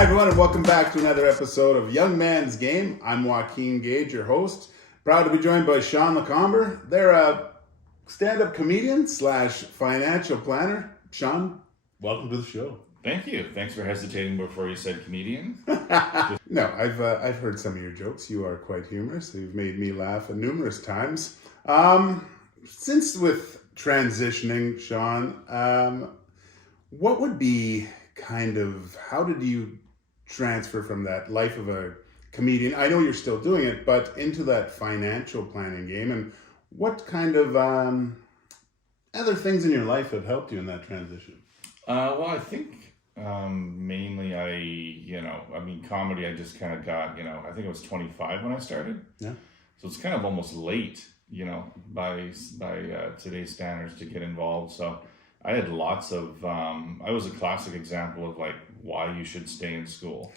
Hi everyone, and welcome back to another episode of Young Man's Game. I'm Joaquin, your host. Proud to be joined by Sean Lecomber. They're a stand-up comedian / financial planner. Sean, welcome to the show. Thank you. Thanks for hesitating before you said comedian. No, I've heard some of your jokes. You are quite humorous. You've made me laugh numerous times. Since with transitioning, Sean, what would be how did you transfer from that life of a comedian? I know you're still doing it, but into that financial planning game, and what kind of other things in your life have helped you in that transition? Well, I think mainly comedy, I just kind of got, I think I was 25 when I started. Yeah. So it's kind of almost late, by today's standards to get involved. So I had lots of, I was a classic example of why you should stay in school.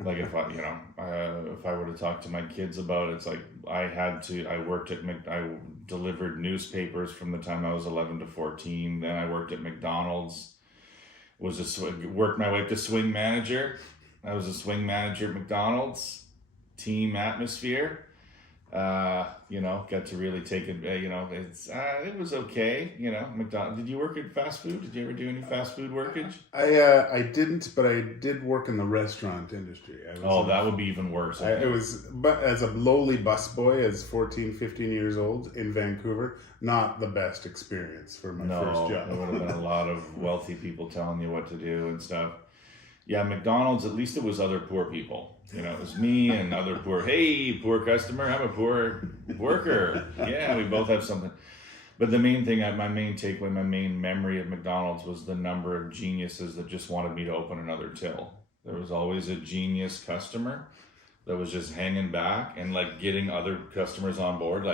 If I were to talk to my kids about it, it's I delivered newspapers from the time I was 11 to 14. Then I worked at McDonald's, worked my way up to swing manager. I was a swing manager at McDonald's, team atmosphere. Got to really take it, it was okay, McDonald's. Did you work at fast food? Did you ever do any fast food workage? I didn't, but I did work in the restaurant industry. That would be even worse. But as a lowly busboy, as 14, 15 years old in Vancouver, not the best experience for my first job. There would have been a lot of wealthy people telling you what to do and stuff. Yeah, McDonald's, at least it was other poor people. It was me and other poor customer, I'm a poor worker. Yeah, we both have something. But the main thing, my main takeaway, my main memory of McDonald's was the number of geniuses that just wanted me to open another till. There was always a genius customer that was just hanging back and getting other customers on board.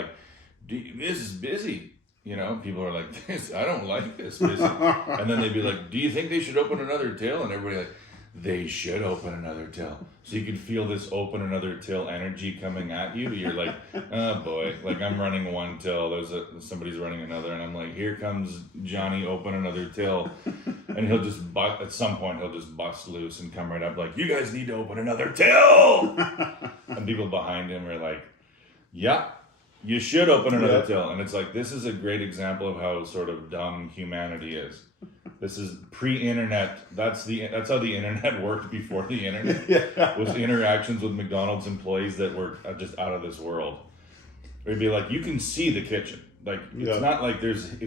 This is busy. People are like, this, I don't like this busy. And then they'd be like, do you think they should open another till? And everybody they should open another till. So you could feel this open another till energy coming at you. You're like, oh boy, I'm running one till, somebody's running another, and I'm like, here comes Johnny, open another till. And he'll just at some point he'll just bust loose and come right up you guys need to open another till. And people behind him are like, yeah, you should open another till. And it's this is a great example of how sort of dumb humanity is. This is pre-internet. That's how the internet worked before the internet. Yeah. Was interactions with McDonald's employees that were just out of this world. It'd be you can see the kitchen. It's not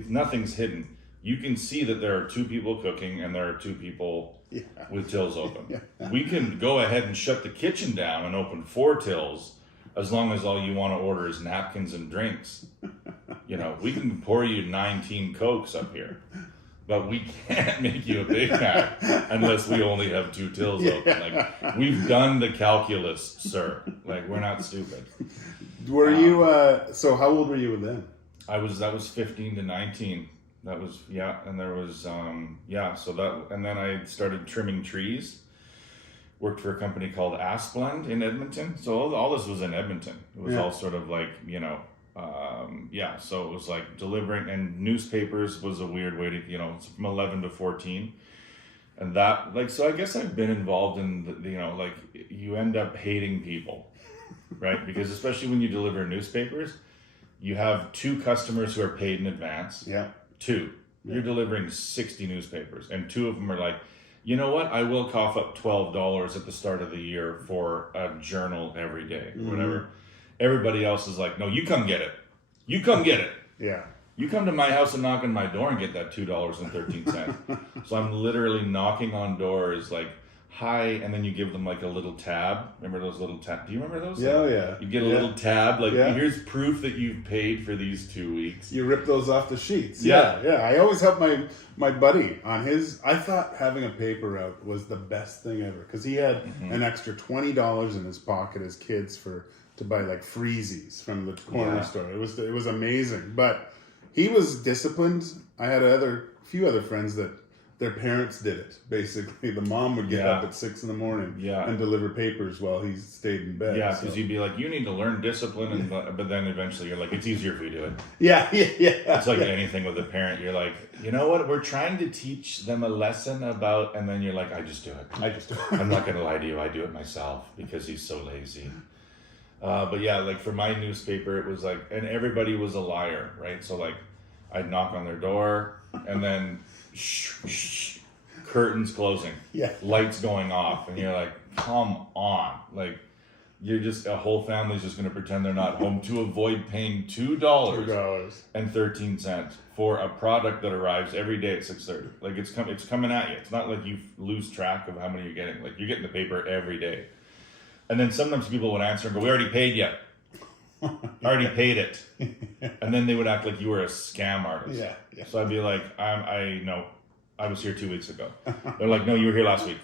nothing's hidden. You can see that there are two people cooking and there are two people with tills open. Yeah. We can go ahead and shut the kitchen down and open 4 tills as long as all you want to order is napkins and drinks. We can pour you 19 Cokes up here. But we can't make you a Big Mac unless we only have 2 tills open. We've done the calculus, sir. We're not stupid. Were you, so how old were you then? That was 15 to 19. That was, and there was, and then I started trimming trees. Worked for a company called Asplund in Edmonton. So all this was in Edmonton. It was all sort of so it was delivering, and newspapers was a weird way to, it's from 11 to 14. And that, so I guess I've been involved in, you end up hating people, right? Because especially when you deliver newspapers, you have 2 customers who are paid in advance. Yeah. 2. You're delivering 60 newspapers, and 2 of them are you know what? I will cough up $12 at the start of the year for a journal every day, or whatever. Everybody else is no, you come get it. You come get it. Yeah. You come to my house and knock on my door and get that $2.13. So I'm literally knocking on doors hi, and then you give them a little tab. Remember those little tab? Do you remember those? Yeah, yeah. You get a little tab, here's proof that you've paid for these 2 weeks. You rip those off the sheets. Yeah. Yeah. I always help my buddy on his. I thought having a paper route was the best thing ever, because he had an extra $20 in his pocket as kids to buy freezies from the corner store. It was amazing, but he was disciplined. I had a few other friends that their parents did it. Basically, the mom would get up at 6 a.m. and deliver papers while he stayed in bed. Yeah, because you'd be like, you need to learn discipline, and but then eventually you're like, it's easier for you to do it. Yeah. It's like anything with a parent. You're like, you know what? We're trying to teach them a lesson about, and then you're like, I just do it. I'm not going to lie to you. I do it myself because he's so lazy. But yeah, like for my newspaper, it was like, and everybody was a liar, right? So like, I'd knock on their door, and then curtains closing, lights going off, and you're like, come on, like you're just a whole family's just going to pretend they're not home to avoid paying $2.13 for a product that arrives every day at 6:30. Like it's coming at you. It's not like you lose track of how many you're getting. Like you're getting the paper every day, and then sometimes people would answer and go, "We already paid you." I already paid it. And then they would act like you were a scam artist. Yeah. So I'd be like, I was here 2 weeks ago. They're like, no, you were here last week.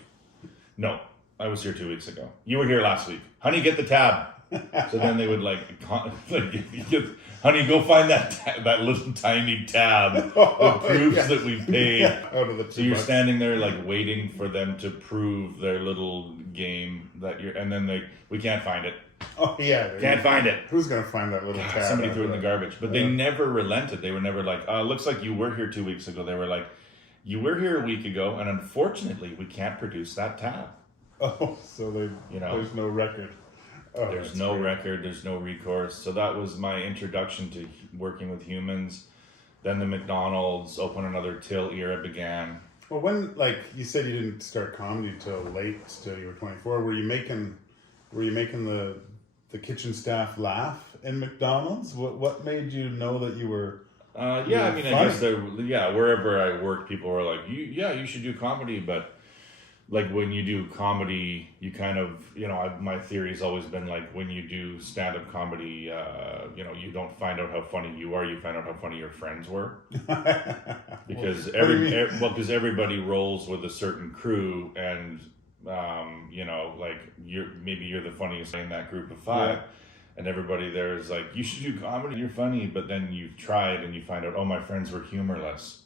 No, I was here 2 weeks ago. You were here last week. Honey, get the tab. So then they would honey, go find that little tiny tab that proves that we paid. Out of the so you're standing there like waiting for them to prove their little game and then we can't find it. Oh yeah, can't find it. Who's gonna find that little tab? Somebody threw it in the garbage, but they never relented. They were never like, looks like you were here 2 weeks ago. They were like, you were here a week ago, and unfortunately, we can't produce that tab. Oh, so there's no record. Oh, there's no record. There's no recourse. So that was my introduction to working with humans. Then the McDonald's open another till era began. Well, when you said you didn't start comedy till you were 24, were you making the kitchen staff laugh in McDonald's? What made you know that you were? I guess wherever I worked, people were like, you should do comedy, but like when you do comedy, you kind of, my theory has always been like when you do stand-up comedy, you don't find out how funny you are, you find out how funny your friends were. Because because everybody rolls with a certain crew, and you're the funniest in that group of five, and everybody there is like, you should do comedy, you're funny, but then you try it and you find out, oh, my friends were humorless.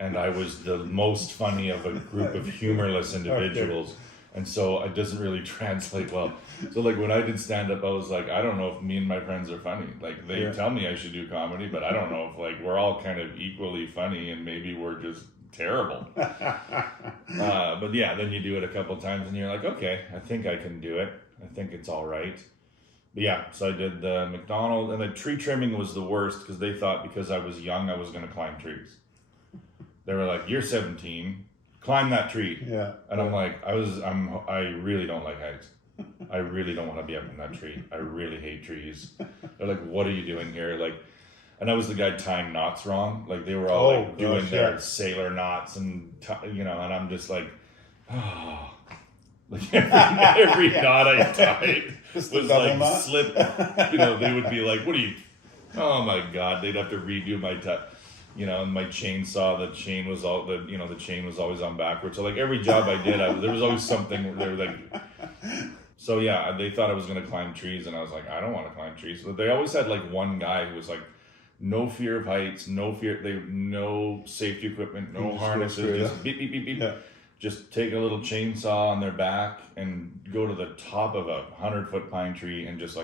And I was the most funny of a group of humorless individuals. Okay. And so it doesn't really translate well. So like when I did stand up, I was like, I don't know if me and my friends are funny. Like they tell me I should do comedy, but I don't know if like we're all kind of equally funny and maybe we're just terrible. But yeah, then you do it a couple times and you're like, okay, I think I can do it. I think it's all right. But yeah, so I did the McDonald's, and the tree trimming was the worst because they thought because I was young, I was going to climb trees. They were like, you're 17, climb that tree. Yeah. And I'm like, I really don't like heights. I really don't want to be up in that tree. I really hate trees. They're like, what are you doing here? Like, and I was the guy tying knots wrong. Like they were all doing their sailor knots and and I'm just like, oh. Like every knot I tied was like knot? Slip. They would be like, what are you? Oh my God, they'd have to redo my and my chainsaw, the chain was the chain was always on backwards. So like every job I did, there was always something where they were like, so yeah, they thought I was going to climb trees, and I was like, I don't want to climb trees. But they always had like one guy who was like, no fear of heights, no safety equipment, no harnesses, just beep, beep, beep, beep. Yeah. Just take a little chainsaw on their back and go to the top of a 100-foot pine tree and just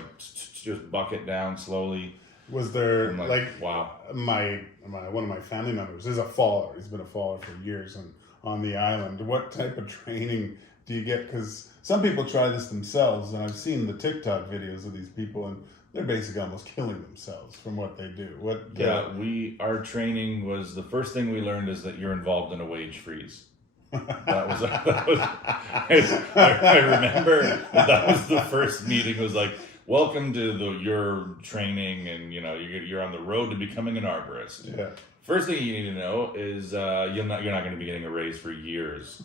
buck it down slowly. Was there wow? One of my family members is a faller. He's been a faller for years on the island. What type of training do you get? Because some people try this themselves, and I've seen the TikTok videos of these people, and they're basically almost killing themselves from what they do. Our training was, the first thing we learned is that you're involved in a wage freeze. That was I remember that was the first meeting. It was like, welcome to your training, and you're on the road to becoming an arborist. Yeah. First thing you need to know is you're not going to be getting a raise for years.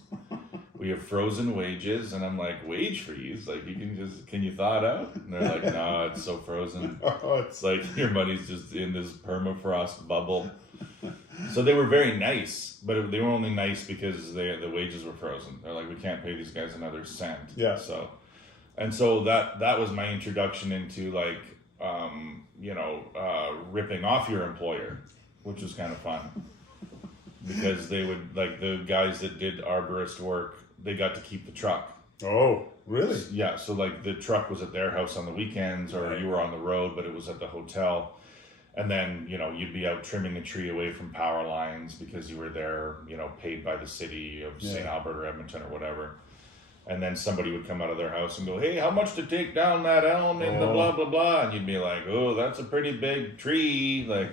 We have frozen wages, and I'm like, wage freeze? Like can you thaw it out? And they're like, no, it's so frozen. It's like your money's just in this permafrost bubble. So they were very nice, but they were only nice because the wages were frozen. They're like, we can't pay these guys another cent. Yeah. So that was my introduction into ripping off your employer, which was kind of fun. because they would, like, the guys that did arborist work, they got to keep the truck. Oh, really? Yeah, so like the truck was at their house on the weekends, or Right. you were on the road, but it was at the hotel. And then, you know, you'd be out trimming a tree away from power lines because you were there, you know, paid by the city of St. Albert or Edmonton or whatever. And then somebody would come out of their house and go, hey, how much to take down that elm in the blah, blah, blah? And you'd be like, oh, that's a pretty big tree. Like,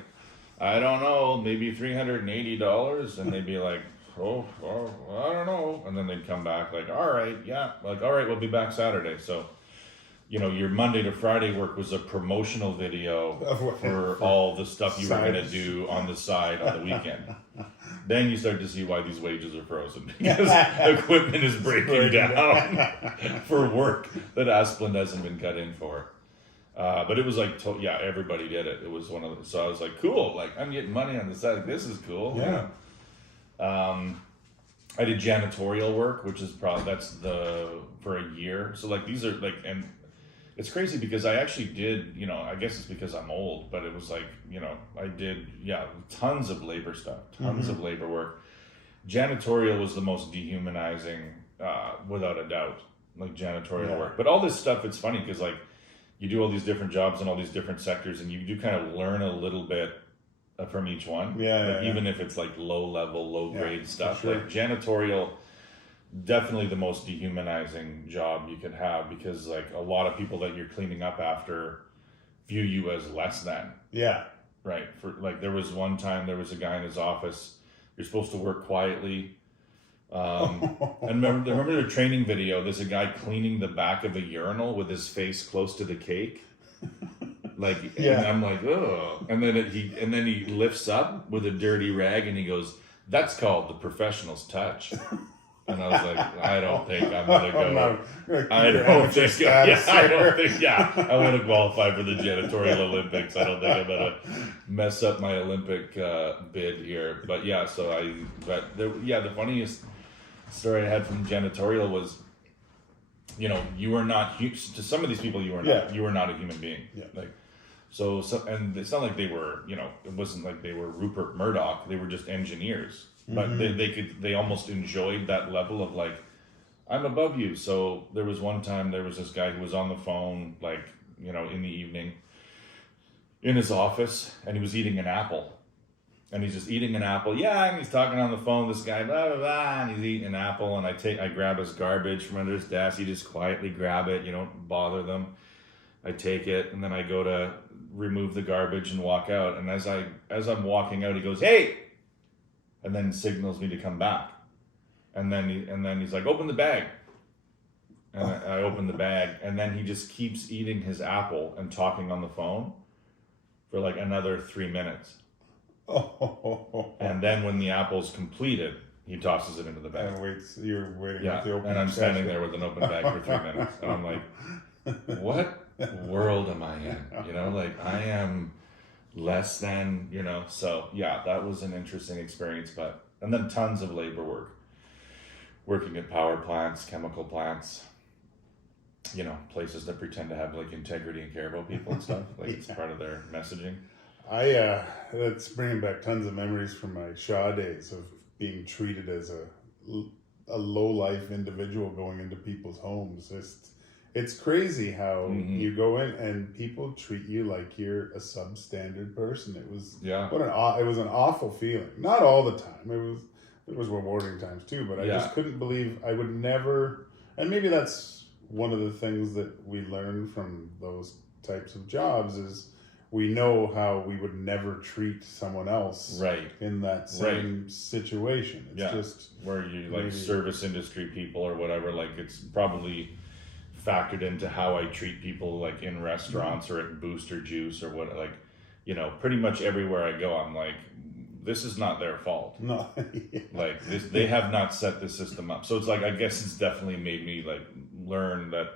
I don't know, maybe $380. And they'd be like, oh, I don't know. And then they'd come back like, all right, yeah. Like, all right, we'll be back Saturday. So, you know, your Monday to Friday work was a promotional video for all the stuff you were going to do on the side on the weekend. Then you start to see why these wages are frozen, because equipment is breaking down for work that Asplund hasn't been cut in for. But it was like, yeah, everybody did it. It was one of the, so I was like, cool, like I'm getting money on the side. This is cool. Yeah. I did janitorial work, which is probably, for a year. So like these are like, and it's crazy because I actually did, you know, I guess it's because I'm old, but it was like, you know, I did, tons of labor stuff, tons of labor work. Janitorial was the most dehumanizing, without a doubt, like janitorial work. But all this stuff, it's funny because like you do all these different jobs in all these different sectors and you do kind of learn a little bit from each one. Even if it's like low level, low grade stuff, sure. like janitorial, definitely the most dehumanizing job you could have, because like a lot of people that you're cleaning up after view you as less than. Yeah. Right. For like, there was one time there was a guy in his office. You're supposed to work quietly. And remember the training video? There's a guy cleaning the back of a urinal with his face close to the cake. Like, and I'm like, oh. And then he lifts up with a dirty rag and he goes, "That's called the professional's touch." And I was like, I don't think I'm gonna go. I don't think. I want to qualify for the janitorial Olympics. I don't think I'm gonna mess up my Olympic bid here. But yeah, the funniest story I had from janitorial was, you know, you were not to some of these people. You were not. You were not a human being. Yeah. Like, so and it's not like they were. You know, it wasn't like they were Rupert Murdoch. They were just engineers. But they almost enjoyed that level of like, I'm above you. So there was one time there was this guy who was on the phone, like, you know, in the evening in his office, and he was eating an apple. And he's just eating an apple. Yeah, and he's talking on the phone, this guy, blah, blah, blah, and he's eating an apple. And I grab his garbage from under his desk. You just quietly grab it. You don't bother them. I take it, and then I go to remove the garbage and walk out. And as I'm walking out, he goes, "Hey!" And then signals me to come back. And then he's like, "Open the bag." And I open the bag, and then he just keeps eating his apple and talking on the phone for like another 3 minutes. And then when the apple's completed, he tosses it into the bag. And you're waiting with the open and I'm standing there with an open bag for 3 minutes. And I'm like, what world am I in? You know, like I am less than, you know. So yeah, that was an interesting experience. And then tons of labor work, working at power plants, chemical plants, you know, places that pretend to have like integrity and care about people and stuff. Like it's part of their messaging. That's bringing back tons of memories from my Shaw days of being treated as a low life individual going into people's homes. It's crazy how you go in and people treat you like you're a substandard person. It was it was an awful feeling. Not all the time. It was rewarding times too, but I just couldn't believe I would never. And maybe that's one of the things that we learn from those types of jobs is we know how we would never treat someone else in that same situation. It's just where you like service industry people or whatever. Like it's probably factored into how I treat people like in restaurants or at Booster Juice or what, like, you know, pretty much everywhere I go, I'm like, this is not their fault. No. Like this, they have not set the system up. So it's like, I guess it's definitely made me like learn that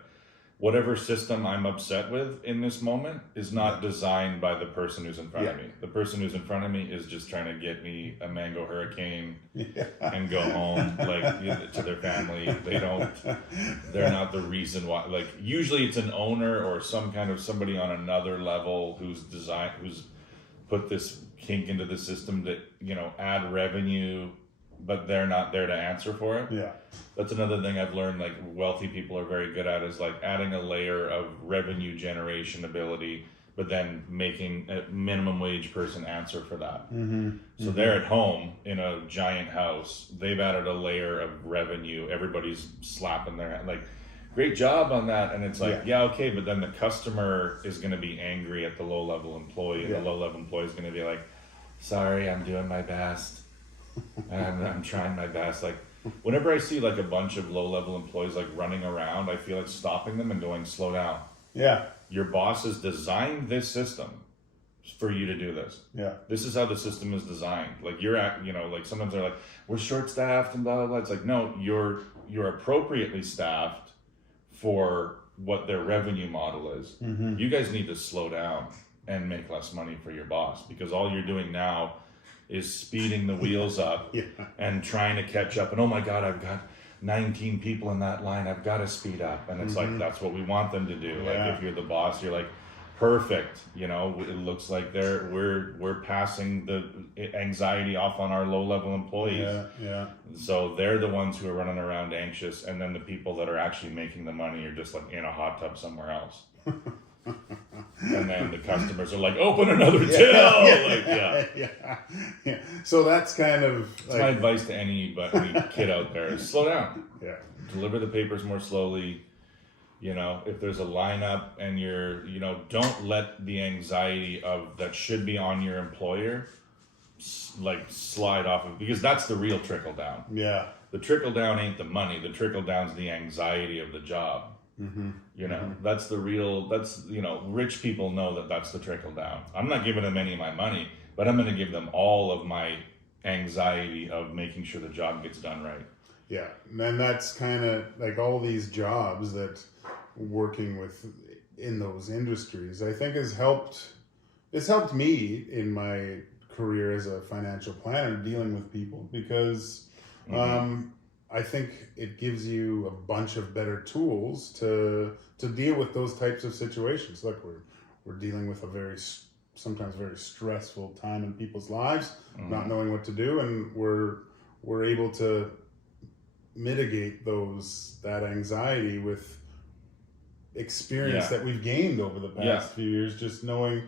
whatever system I'm upset with in this moment is not designed by the person who's in front of me. The person who's in front of me is just trying to get me a mango hurricane and go home, like to their family. They're not the reason why. Like usually it's an owner or some kind of somebody on another level who's put this kink into the system that, you know, add revenue, but they're not there to answer for it. Yeah. That's another thing I've learned, like wealthy people are very good at, is like adding a layer of revenue generation ability, but then making a minimum wage person answer for that. So they're at home in a giant house. They've added a layer of revenue. Everybody's slapping their hand, like, great job on that. And it's like, yeah, okay, but then the customer is going to be angry at the low level employee, and the low level employee is going to be like, sorry, I'm doing my best. I'm trying my best. Like, whenever I see like a bunch of low level employees like running around, I feel like stopping them and going, slow down. Yeah. Your boss has designed this system for you to do this. Yeah. This is how the system is designed. Like, you're at, you know, like sometimes they're like, we're short staffed and blah, blah, blah. It's like, no, you're appropriately staffed for what their revenue model is. You guys need to slow down and make less money for your boss, because all you're doing now is speeding the wheels up and trying to catch up. And oh my God, I've got 19 people in that line. I've got to speed up. And it's like, that's what we want them to do. Like, if you're the boss, you're like, perfect. You know, it looks like we're passing the anxiety off on our low level employees. So they're the ones who are running around anxious. And then the people that are actually making the money are just like in a hot tub somewhere else. And then the customers are like, open another till. So that's kind of that's my advice to any kid out there: is slow down. Deliver the papers more slowly. You know, if there's a lineup and don't let the anxiety of that should be on your employer like slide off of, because that's the real trickle down. The trickle down ain't the money. The trickle down's the anxiety of the job. You know, that's the real, rich people know that's the trickle down. I'm not giving them any of my money, but I'm going to give them all of my anxiety of making sure the job gets done right. Yeah. And that's kind of like all these jobs that working in those industries, I think it's helped me in my career as a financial planner dealing with people, because I think it gives you a bunch of better tools to deal with those types of situations. Look, we're dealing with a sometimes very stressful time in people's lives, not knowing what to do, and we're able to mitigate that anxiety with experience that we've gained over the past few years, just knowing,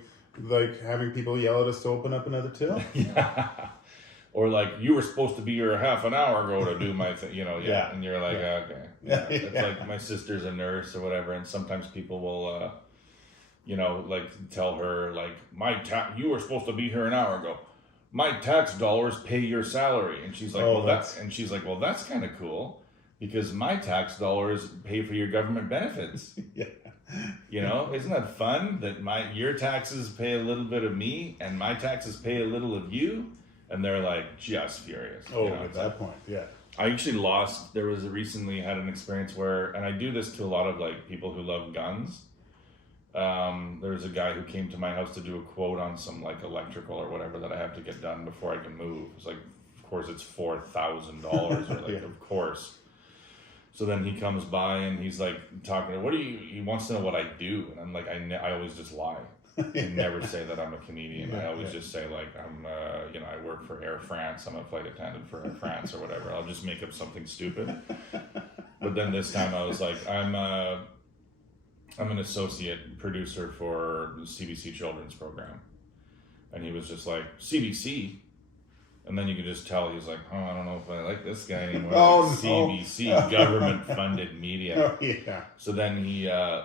like, having people yell at us to open up another till. Or like, you were supposed to be here a half an hour ago to do my thing, and you're like, okay. It's like, my sister's a nurse or whatever, and sometimes people will, like, tell her, like, you were supposed to be here an hour ago. My tax dollars pay your salary. And she's like, well, that's kind of cool, because my tax dollars pay for your government benefits. You know, isn't that fun that your taxes pay a little bit of me and my taxes pay a little of you? And they're like just furious. At that point, I actually recently had an experience where, and I do this to a lot of like people who love guns. There's a guy who came to my house to do a quote on some like electrical or whatever that I have to get done before I can move. It's like, of course it's $4,000 or like, of course. So then he comes by and he's like talking to, he wants to know what I do. And I'm like, I always just lie. I never say that I'm a comedian. I always just say like, I'm, I work for Air France. I'm a flight attendant for Air France or whatever. I'll just make up something stupid. But then this time I was like, I'm an associate producer for the CBC Children's Program. And he was just like, CBC? And then you could just tell he was like, I don't know if I like this guy anymore. CBC, government-funded media. So then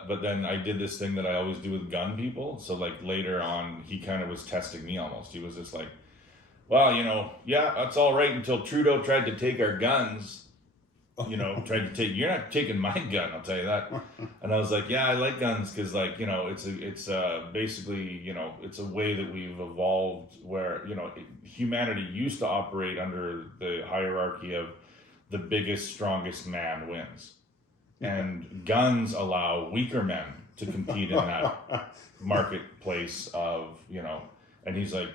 but then I did this thing that I always do with gun people. So like later on, he kind of was testing me almost. He was just like, well, that's all right until Trudeau tried to take our guns. You're not taking my gun, I'll tell you that. And I was like, yeah, I like guns because, like, it's basically, it's a way that we've evolved where, humanity used to operate under the hierarchy of the biggest, strongest man wins. And guns allow weaker men to compete in that marketplace of, and he's like,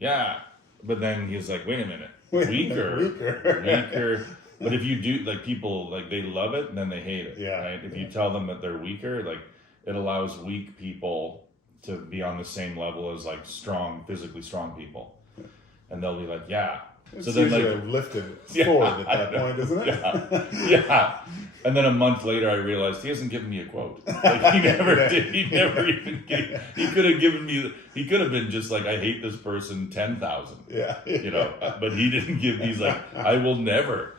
yeah. But then he's like, wait a minute, weaker. But if you do, like, people, like, they love it and then they hate it, right? If you tell them that they're weaker, like, it allows weak people to be on the same level as like physically strong people. And they'll be like, yeah. It's so then usually like lifted forward at that point, isn't it? Yeah. And then a month later, I realized he hasn't given me a quote. Like he never did. He never even gave. He could have given me. He could have been just like, I hate this person, 10,000. Yeah. You know, but he didn't give. He's like, I will never.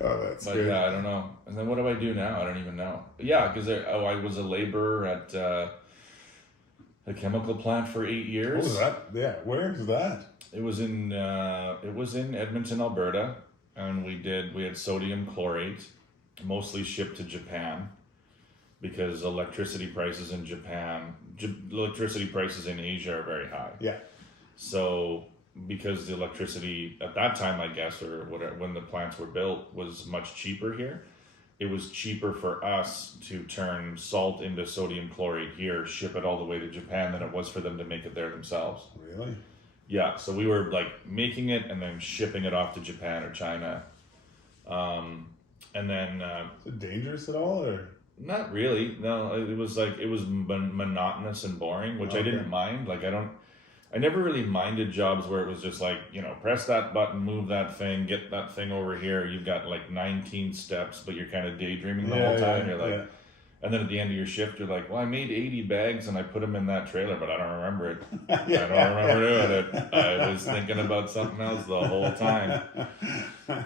Oh, that's but good. yeah, I don't know. And then what do I do now? I don't even know. Yeah, because I was a laborer at a chemical plant for 8 years. What was that? Yeah, where is that? It was in Edmonton, Alberta, and we had sodium chlorate, mostly shipped to Japan, because electricity prices in electricity prices in Asia are very high. Yeah. So because the electricity at that time, I guess, or whatever, when the plants were built, was much cheaper here, it was cheaper for us to turn salt into sodium chlorate here, ship it all the way to Japan, than it was for them to make it there themselves. Really? Yeah, so we were like making it and then shipping it off to Japan or China. And then... Is it dangerous at all, or...? Not really. No, it was monotonous and boring, which I didn't mind. Like I never really minded jobs where it was just like, you know, press that button, move that thing, get that thing over here. You've got like 19 steps, but you're kind of daydreaming the whole time. You're like, and then at the end of your shift, you're like, well, I made 80 bags and I put them in that trailer, but I don't remember it. I don't remember doing it. I was thinking about something else the whole time.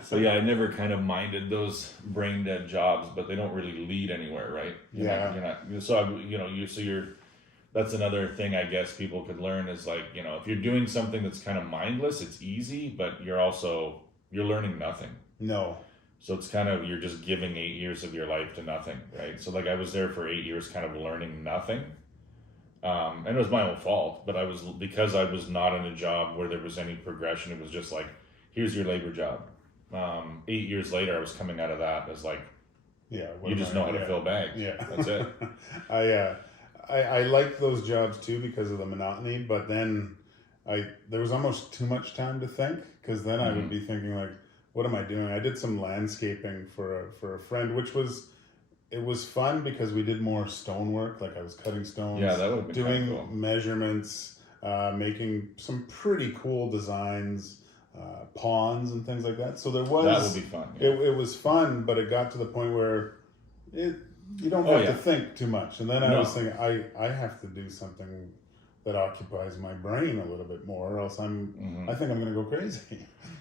So yeah, I never kind of minded those brain dead jobs, but they don't really lead anywhere, right? You're not. So you're. That's another thing I guess people could learn is like, you know, if you're doing something that's kind of mindless, it's easy, but you're learning nothing. No. So it's kind of, you're just giving 8 years of your life to nothing, right? So like I was there for 8 years kind of learning nothing. And it was my own fault, but because I was not in a job where there was any progression, it was just like, here's your labor job. 8 years later, I was coming out of that as like, you just know how to fill bags. Yeah. That's it. I liked those jobs too because of the monotony, but then there was almost too much time to think, because then I would be thinking like, what am I doing? I did some landscaping for a friend, which was fun because we did more stonework. Like I was cutting stones, that would have been doing cool. measurements, making some pretty cool designs, ponds and things like that. So that would be fun. Yeah. It was fun, but it got to the point where you don't have to think too much. And then I was thinking, I have to do something that occupies my brain a little bit more, or else I think I'm going to go crazy.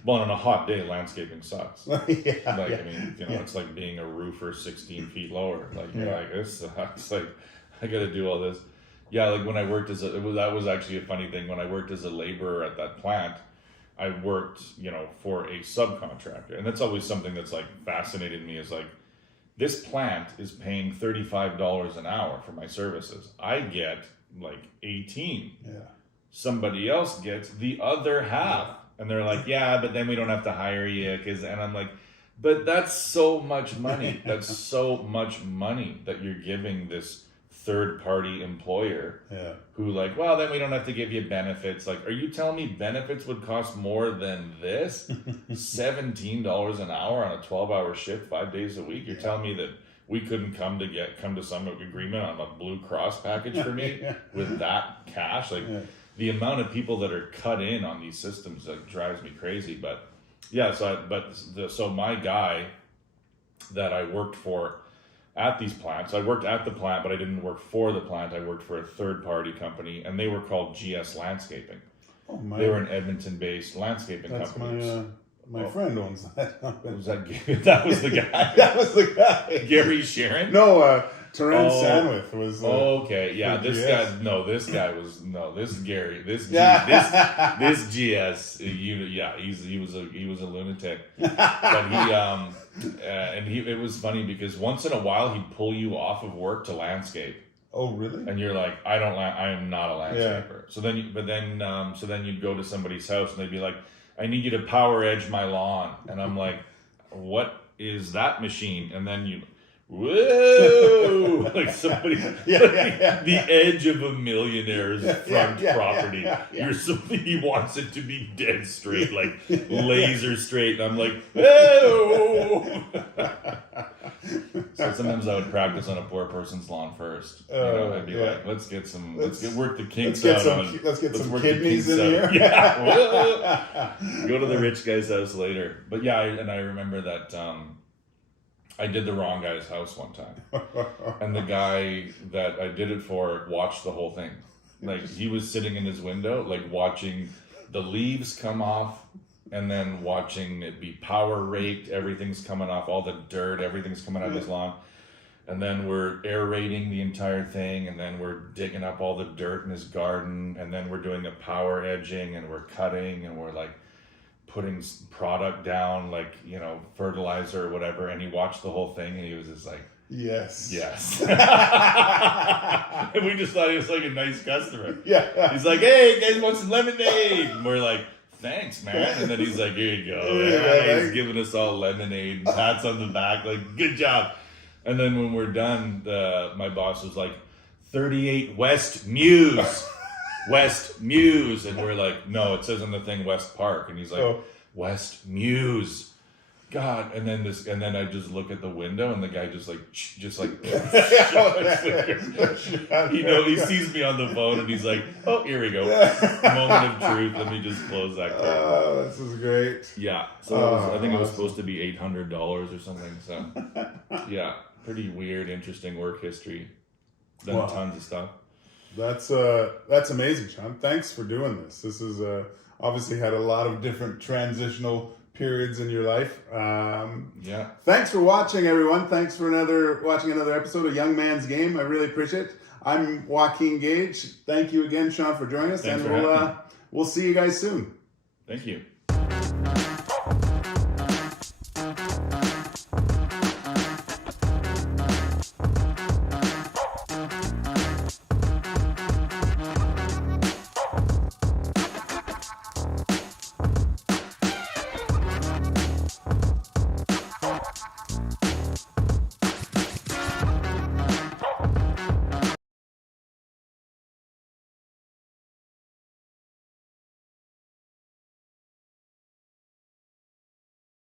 Well, on a hot day, landscaping sucks. I mean, it's like being a roofer 16 feet lower. Like, you're like, this sucks. Like, I got to do all this. Yeah, like when I worked that was actually a funny thing. When I worked as a laborer at that plant, I worked, for a subcontractor. And that's always something that's like fascinated me, is like, this plant is paying $35 an hour for my services. I get like 18. Yeah. Somebody else gets the other half. And they're like, yeah, but then we don't have to hire you. And I'm like, but that's so much money. That's so much money that you're giving this third-party employer who like, well, then we don't have to give you benefits. Like, are you telling me benefits would cost more than this? $17 an hour on a 12-hour shift, 5 days a week? You're telling me that we couldn't come to some agreement on a Blue Cross package for me with that cash? Like, the amount of people that are cut in on these systems, that drives me crazy. But yeah, so my guy that I worked for at these plants, I worked at the plant, but I didn't work for the plant. I worked for a third-party company, and they were called GS Landscaping. Oh, my! They were an Edmonton-based landscaping company. My friend owns that. That was the guy. That was the guy. Gary Sharon? No, Terence Sandwith was. Okay, yeah. This Gary. This GS. He was a lunatic. But it was funny because once in a while he'd pull you off of work to landscape. Oh, really? And you're like, I am not a landscaper. Yeah. So then you'd go to somebody's house and they'd be like, I need you to power edge my lawn. And I'm like, what is that machine? And then you, whoa, like somebody, the edge of a millionaire's front property. He wants it to be dead straight, like laser straight. And I'm like, whoa. So sometimes I would practice on a poor person's lawn first. I'd be like, let's work the kinks out. Let's get some work kidneys the in kinks here. Yeah. Go to the rich guy's house later. But yeah, I remember that I did the wrong guy's house one time. And the guy that I did it for watched the whole thing. Like, he was sitting in his window, like, watching the leaves come off and then watching it be power raked. Everything's coming off, all the dirt, everything's coming out of his lawn. And then we're aerating the entire thing, and then we're digging up all the dirt in his garden, and then we're doing a power edging, and we're cutting, and we're, like, putting product down, like, fertilizer or whatever. And he watched the whole thing, and he was just like, yes. And we just thought he was like a nice customer. Yeah. He's like, hey, guys want some lemonade? And we're like, thanks, man. And then he's like, here you go. Yeah, he's giving us all lemonade and pats on the back, like, good job. And then when we're done, my boss was like, 38 West Muse. West Muse. And we're like, no, it says on the thing West Park. And he's like, West Muse. God. And then I just look at the window, and the guy just like he sees me on the phone, and he's like, oh, here we go. Moment of truth. Let me just close that curtain. Oh, this is great. Yeah. So I think it was supposed to be $800 or something. So yeah, pretty weird, interesting work history. Done tons of stuff. That's amazing, Sean. Thanks for doing this. This is obviously had a lot of different transitional periods in your life. Yeah. Thanks for watching, everyone. Thanks for watching another episode of Young Man's Game. I really appreciate it. I'm Joaquin Gage. Thank you again, Sean, for joining us. Thanks and we'll see you guys soon. Thank you.